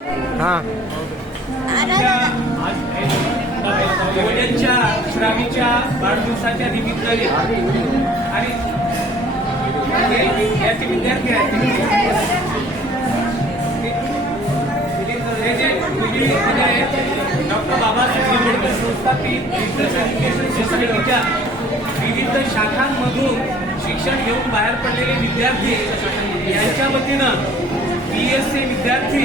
हा. वाढदिवसाच्या निमित्ताने. आणि याचे विद्यार्थी आहेत. डॉक्टर बाबासाहेब आंबेडकर संस्थापित एज्युकेशन सोसायटीच्या विविध शाखांमधून शिक्षण घेऊन बाहेर पडलेले विद्यार्थी यांच्या वतीनं बी एस सी विद्यार्थी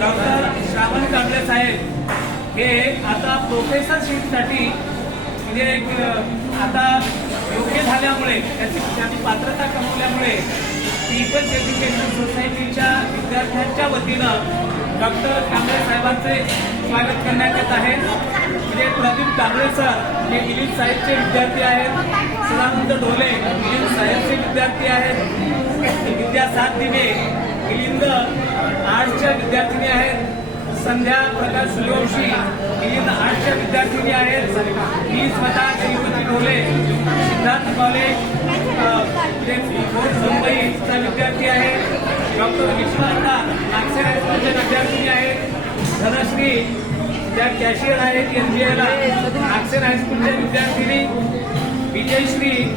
डॉक्टर श्रावण कांबळे साहेब हे आता प्रोफेसरशिपसाठी म्हणजे एक, आता योग्य झाल्यामुळे त्याची त्यांनी पात्रता कमवल्यामुळे पीपल्स एज्युकेशन सोसायटीच्या विद्यार्थ्यांच्या वतीनं डॉक्टर कांबळे साहेबांचे स्वागत करण्यात येत आहे. म्हणजे प्रदीप कांबळे सर हे मिलिंद साहेबचे विद्यार्थी आहेत. सदानंद ढोले दिलीप साहेबचे विद्यार्थी आहेत. विद्या सात दिने मिलिंद आर्टच्या विद्यार्थिनी आहेत. संध्या प्रकाश सूर्यवंशी मिलिंद आर्टच्या विद्यार्थिनी आहेत. मी स्वतः श्रीमती ढोले सिद्धार्थ कॉलेज अ, जे मुंबईचा विद्यार्थी आहे. डॉक्टर विश्वासा नागसे हायस्कूलच्या विद्यार्थिनी आहेत. धनश्री त्या कॅशियर आहेत एनजीएला नागसेर हायस्कूलच्या विद्यार्थिनी. विजयश्री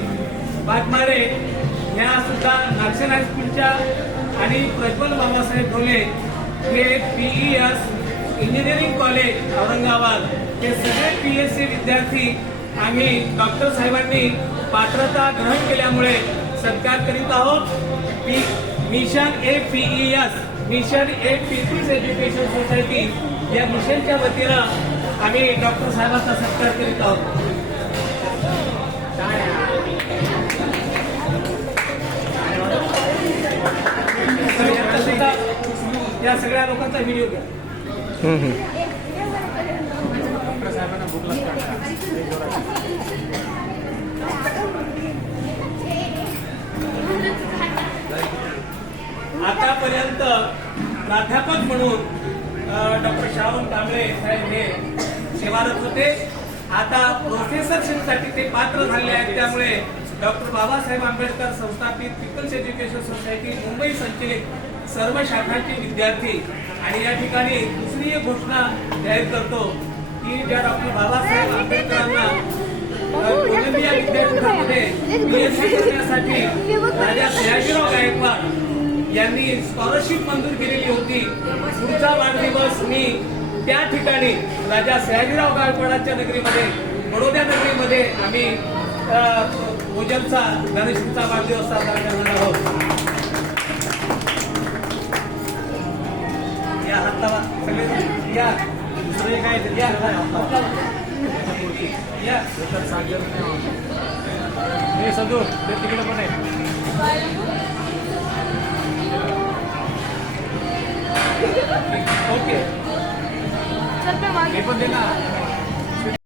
वाघमारे ह्या सुद्धा नागसेन हायस्कूलच्या आणि प्रज्वल बाबासाहेब ढोले हे पीईएस इंजिनिअरिंग कॉलेज औरंगाबाद. हे सगळे पी एस सी विद्यार्थी आम्ही डॉक्टर साहेबांनी पात्रता ग्रहण केल्यामुळे सत्कार करीत आहोत. Mission A PES mission A people's education society या मिशनच्या वतीनं आम्ही डॉक्टर साहेबांचा सत्कार करीत आहोत. या सगळ्या लोकांचा व्हिडिओ घ्या. आतापर्यंत प्राध्यापक म्हणून डॉक्टर श्रावण कांबळे साहेब हे सेवारत होते आता प्रोफेसरशिपसाठी ते पात्र झाले आहेत त्यामुळे डॉक्टर बाबासाहेब आंबेडकर संस्थापित पीपल्स एज्युकेशन सोसायटी मुंबई संचलित सर्व शाखांचे विद्यार्थी. आणि या ठिकाणी दुसरी एक घोषणा जाहीर करतो की ज्या डॉक्टर बाबासाहेब आंबेडकरांना कोलंबिया विद्यापीठामध्ये पीएचडी करण्यासाठी राजा सयाजीराव गायकवाड यांनी स्कॉलरशिप मंजूर केलेली होती. पुढचा वाढदिवस मी त्या ठिकाणी राजा सयाजीराव गायकवाडाच्या नगरीमध्ये बडोद्या नगरीमध्ये आम्ही अ, ओझरचा गणेशचा वाढदिवस साजरा करणार आहोत या हाताला सगळे या दुसरे काय या या हे सदूर ते तिकडे पण आहे ओके हे पण दे ना